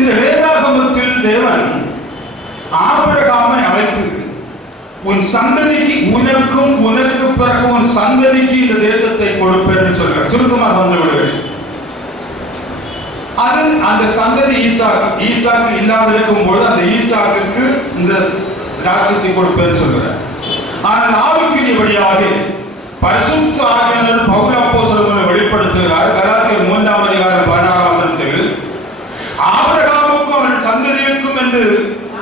இந்த வேதாகமத்தில் தேவன் ஆபிரகாமை அழைத்து உன் சந்ததிக்கு உனக்கும் உனக்கு பிறகு உன் சந்ததிக்கு இந்த தேசத்தை கொடுப்பேன் சொல்கிறார். சுருக்கமாக வந்து விடுவேன். அது அந்த சந்ததி ஈசாக்கு இல்லாதிருக்கும் பொழுது அந்த ஈசாக்கு இந்த ராஜ்யத்தை கொடுப்பேன் சொல்கிறார். ஆனால் ஆவிக்குரியபடியாக பரிசுத்த ஆவியானவர் பவுல் அப்போஸ்தலனை வெளிப்படுத்துகிறார். கலாத்தியர் 3ஆம் அதிகாரம் 16ஆம் வசனத்தில் ஆபிரகாமுக்கும் அவன் சந்ததிக்கும் என்று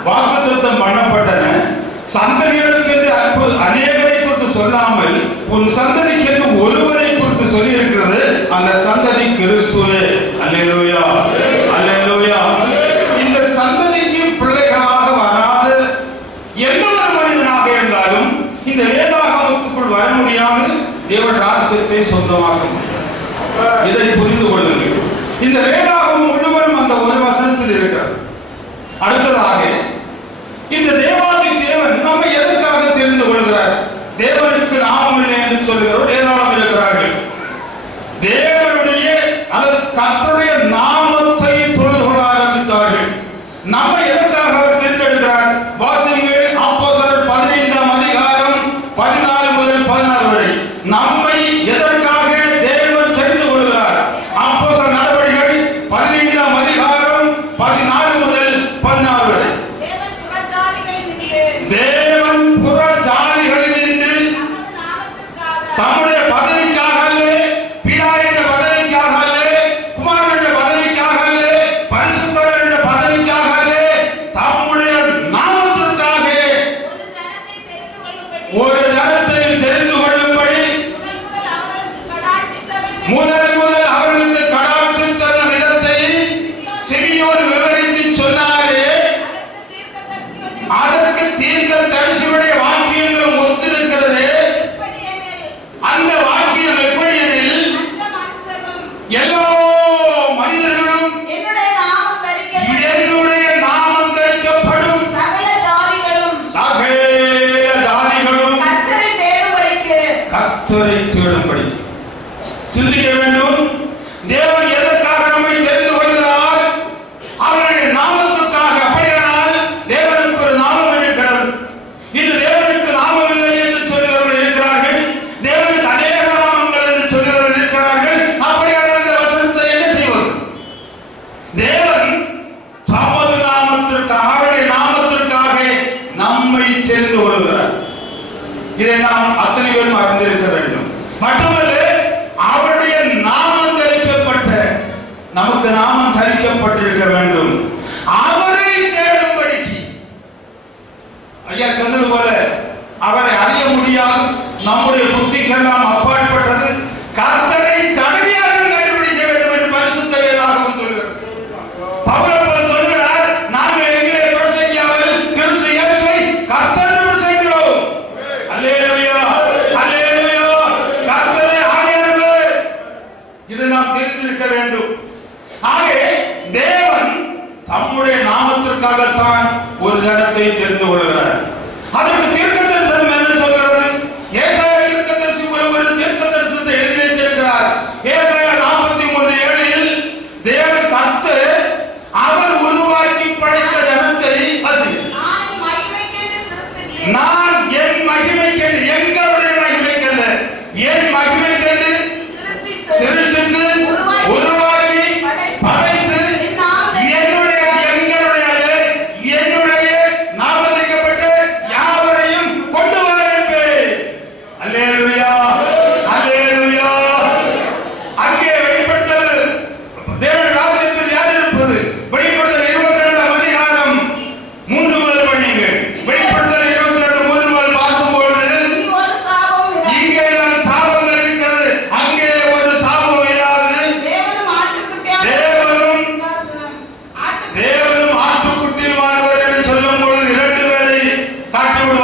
வாக்குத்தத்தம் பண்ணப்பட்டன. சந்ததிகளுக்கு என்று அநேகரை குறித்து சொல்லாமல் உன் சந்ததிக்கு என்று ஒருவரை குறித்து சொல்லி இருக்கிறது. அந்த சந்ததி கிறிஸ்துவே. அல்லேலூயா, அல்லேலூயா. இந்த சந்ததிக்கு பிள்ளைகளாக வராத எந்த ஒரு மனிதனாக இருந்தாலும் இந்த வேதாகமத்துக்குள் வர முடியாது. தேவ ராஜ்யத்தை சொந்தமாக்க முடியும். இதை புரிந்து கொள்ளுங்கள். இந்த வேதாகமம் முழுவதும் அந்த ஒரு வசனத்தில் இருக்கிறது. அடுத்ததாக இந்த தேவாதி தேவன் நம்மை எதற்காக தெரிந்து கொள்கிறார்? தேவனுக்கு நாமம் இல்லை என்று சொல்கிறோம். ஏராளம் இருக்கிறார்கள். தேவனுடைய அல்லது கர்த்தருடைய நாமத்தை தொழுது கொள்ள ஆரம்பித்தார்கள். நம்மை எதற்காக அவர் தேர்ந்தெடுக்கிறார்? வாசியுங்கள் அப்போஸ்தலர் 15ஆம் அதிகாரம் 14 முதல் 16 வரை. நம்மை எதற்காக தேவன் தெரிந்து கொள்கிறார்? அப்போஸ்தலர் நடவடிக்கைகள் 15ஆம் அதிகாரம் 14 முதல் 16 வரை. தேவன் புற ஜாதிகளினின்று தம்முடைய பதவிக்காக அல்ல, பிதா என்ற பதவிக்காக அல்ல, குமாரன் என்ற பதவிக்காக அல்ல, பரிசுத்தர் என்ற பதவிக்காக அல்ல, தம்முடைய நாமத்திற்காக ஒரு ஜனத்தை தெரிந்து கொள்ளும்படி முதல் முதல் அவர்களுக்கு கடாட்சித்த விதத்தை சிமியோன் விவரித்து சொன்னாரே, அதற்கு தீர்க்கதரிசியுடைய வாக்கியங்களும் ஒத்திருக்கிறது. அந்த வாக்கியம் எப்படி எனில் எல்லா மனிதர்களும் என்னுடைய நாமம் தரிக்கப்படும் சகல ஜாதிகளும் கர்த்தரை தேடும்படி சிந்திக்க வேண்டும். தேவன் எதற்காக நம்மை தெரிந்து கொள்கிறார்? அவருடைய நாமத்திற்காக. அப்படியானால் தேவனுக்கு ஒரு நாமம் இருக்கிறது. இது தேவனுக்கு நாமம் இல்லை என்று சொல்கிறவர்கள் இருக்கிறார்கள். தேவனுக்கு அநேக நாமங்கள் என்று சொல்கிறவர்கள் இருக்கிறார்கள். அப்படியானால் இந்த வசனத்தை என்ன செய்வது? தேவன் தமது நாமத்திற்காக, அவருடைய நாமத்திற்காக நம்மை தெரிந்து கொள்கிறார். இதை நாம் அத்தனை பேரும் அறிந்திருக்க வேண்டும். மட்டுமல்ல, அவருடைய நாமம் தரிக்கப்பட்ட, நமக்கு நாமம் தரிக்கப்பட்டிருக்க வேண்டும். அவரை தேடும்படிக்கு ஐயா சொன்னது போல அவரை அறிய முடியாது. நம்முடைய புத்திக்கெல்லாம் அப்பாற்பட்டது. கர்த்தரை தனியாக கண்டுபிடிக்க வேண்டும் என்று பரிசுத்த வேதாகமம் சொல்கிறது. பவுல் அப்போஸ்தலன் சொல்கிறார், நாங்கள் எங்கே பிரசங்கியாமல் கிறிஸ்து இயேசுவை கர்த்தர் என்று பிரசங்கிக்கிறோம். அல்லேலூயா, அல்லேலூயா. கர்த்தரே ஆண்டவர். இதை நாம் தெரிந்திருக்க வேண்டும். ஆகவே தேவன் தம்முடைய நாமத்திற்காகத்தான் ஒரு ஜனத்தை தெரிந்து கொள்கிறார். அதற்கு தீர்க்கதரிசனம் என்ன சொல்கிறது? ஏசாயா தீர்க்கதரிசி ஒரு தீர்க்கதரிசனத்தை எழுதி வைத்திருக்கிறார். ஏசாயா 43:7 தேவன் கர்த்தர் அவர் உருவாக்கி படைத்த ஜனத்தை நான்